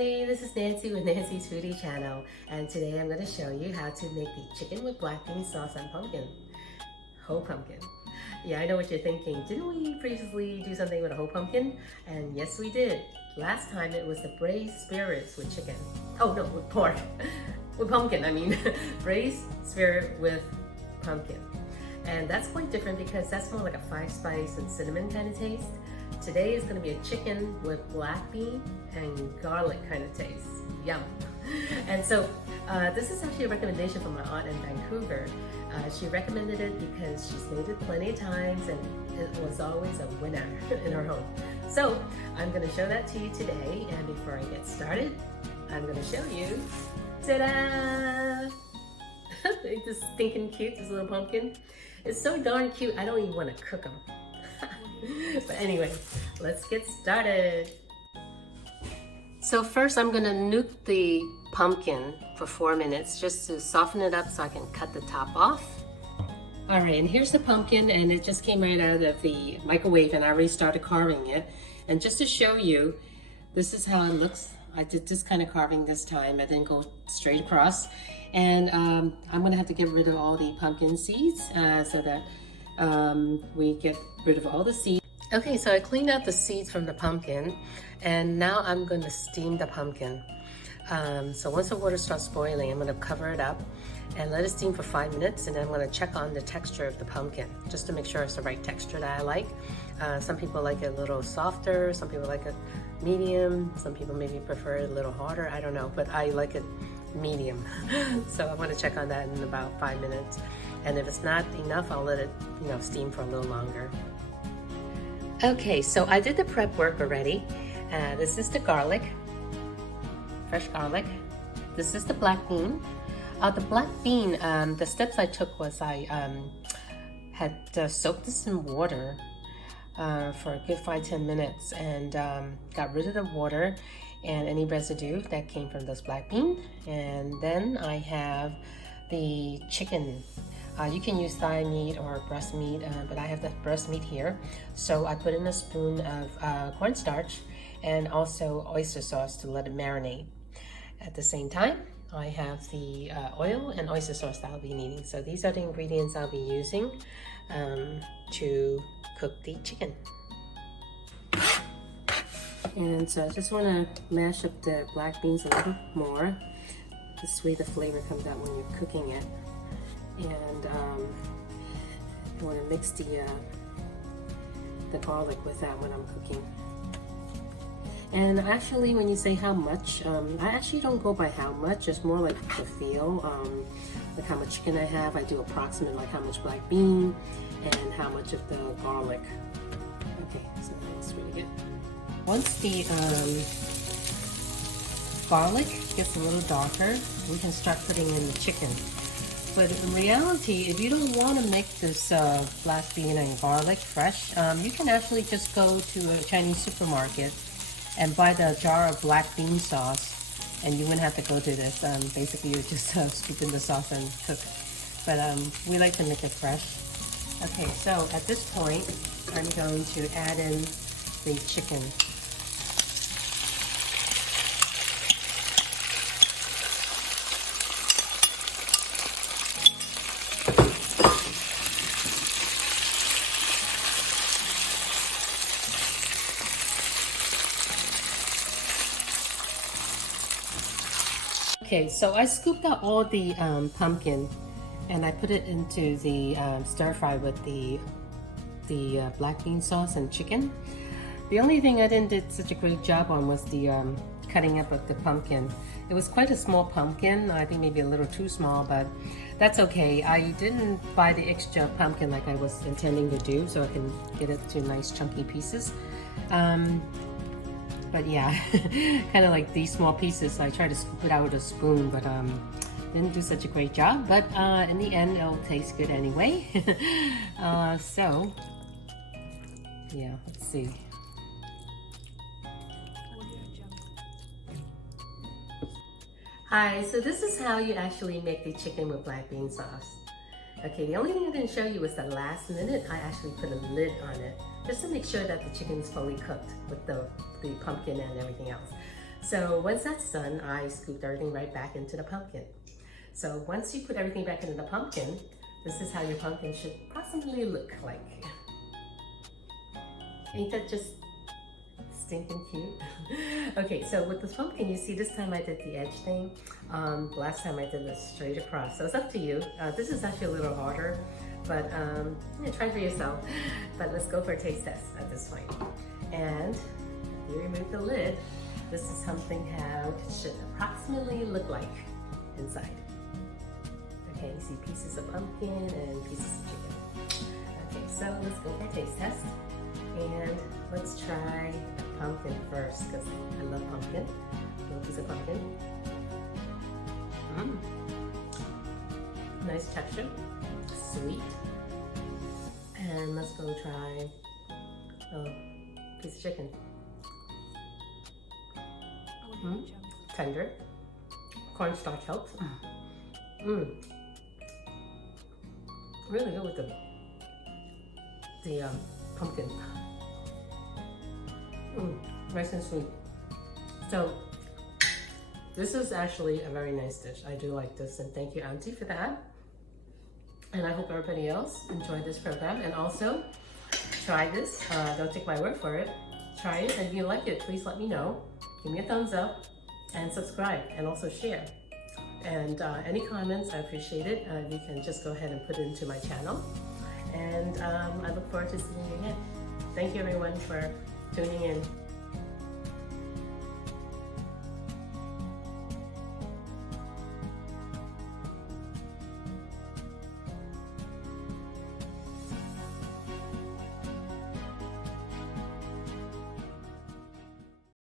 everybody, this is Nancy with Nancy's Foodie Channel, and today I'm going to show you how to make the chicken with black bean sauce and pumpkin. Whole pumpkin. Yeah, I know what you're thinking. Didn't we previously do something with a whole pumpkin? And yes, we did. Last time it was the braised spirits with chicken. Oh no, with pork. With pumpkin, I mean. Braised spirit with pumpkin. And that's quite different because that's more like a 5-spice and cinnamon kind of taste. Today is going to be a chicken with black bean and garlic kind of taste. Yum. And so this is actually a recommendation from my aunt in Vancouver. She recommended it because she's made it plenty of times and it was always a winner in her home. So I'm going to show that to you today, and before I get started, I'm going to show you, ta-da! Ain't this stinking cute, this little pumpkin? It's so darn cute, I don't even want to cook them. But anyway, let's get started. So first I'm going to nuke the pumpkin for 4 minutes just to soften it up so I can cut the top off. Alright, and here's the pumpkin, and it just came right out of the microwave and I already started carving it. And just to show you, this is how it looks. I did this kind of carving this time. I didn't go straight across. And I'm going to have to get rid of all the pumpkin seeds so that we get rid of all the seeds. Okay, so I cleaned out the seeds from the pumpkin, and now I'm going to steam the pumpkin. So once the water starts boiling, I'm going to cover it up and let it steam for 5 minutes, and then I'm going to check on the texture of the pumpkin just to make sure it's the right texture that I like. Some people like it a little softer, some people like it medium, some people maybe prefer it a little harder, I don't know, but I like it medium. So I want to check on that in about 5 minutes, and if it's not enough, I'll let it steam for a little longer. Okay, so I did the prep work already. This is the garlic, fresh garlic. This is the black bean. The black bean, the steps I took was I had soaked this in water for a good 5-10 minutes and got rid of the water and any residue that came from this black bean. And then I have the chicken. You can use thigh meat or breast meat, but I have the breast meat here. So I put in a spoon of cornstarch and also oyster sauce to let it marinate. At the same time, I have the oil and oyster sauce that I'll be needing. So these are the ingredients I'll be using to cook the chicken. And so I just want to mash up the black beans a little more. This way the flavor comes out when you're cooking it. And I want to mix the garlic with that when I'm cooking. And actually, when you say how much, I actually don't go by how much. It's more like the feel, like how much chicken I have. I do approximate like how much black bean and how much of the garlic. Okay, so that's really good. Once the garlic gets a little darker, we can start putting in the chicken. But in reality, if you don't want to make this black bean and garlic fresh, you can actually just go to a Chinese supermarket and buy the jar of black bean sauce, and you wouldn't have to go to this. Basically, you just scoop in the sauce and cook. But we like to make it fresh. Okay, so at this point, I'm going to add in the chicken. Okay, so I scooped out all the pumpkin and I put it into the stir fry with the black bean sauce and chicken. The only thing I didn't do such a great job on was the cutting up of the pumpkin. It was quite a small pumpkin, I think maybe a little too small, but that's okay. I didn't buy the extra pumpkin like I was intending to do, so I can get it to nice chunky pieces. But yeah, kind of like these small pieces, I tried to scoop it out with a spoon, but didn't do such a great job. But in the end, it'll taste good anyway. So, yeah, let's see. Hi, so this is how you actually make the chicken with black bean sauce. Okay, the only thing I didn't show you was the last minute I actually put a lid on it, just to make sure that the chicken's fully cooked with the pumpkin and everything else. So once that's done, I scooped everything right back into the pumpkin. So once you put everything back into the pumpkin, this is how your pumpkin should approximately look like. Ain't that just stinking cute? Okay, so with this pumpkin, you see this time I did the edge thing. Last time I did this straight across. So it's up to you. This is actually a little harder, but yeah, try for yourself. But let's go for a taste test at this point. And if you remove the lid, this is something how it should approximately look like inside. Okay, you see pieces of pumpkin and pieces of chicken. Okay, so let's go for a taste test. And let's try pumpkin first, because I love pumpkin. A little piece of pumpkin. Nice texture, sweet. And let's go try a piece of chicken. Tender. Cornstarch helps. Really good with the pumpkin. Nice and sweet. So this is actually a very nice dish. I do like this, and thank you, Auntie, for that. And I hope everybody else enjoyed this program. And also, try this. Don't take my word for it. Try it, and if you like it, please let me know. Give me a thumbs up and subscribe, and also share. And any comments, I appreciate it. You can just go ahead and put it into my channel. And I look forward to seeing you again. Thank you, everyone, for tuning in.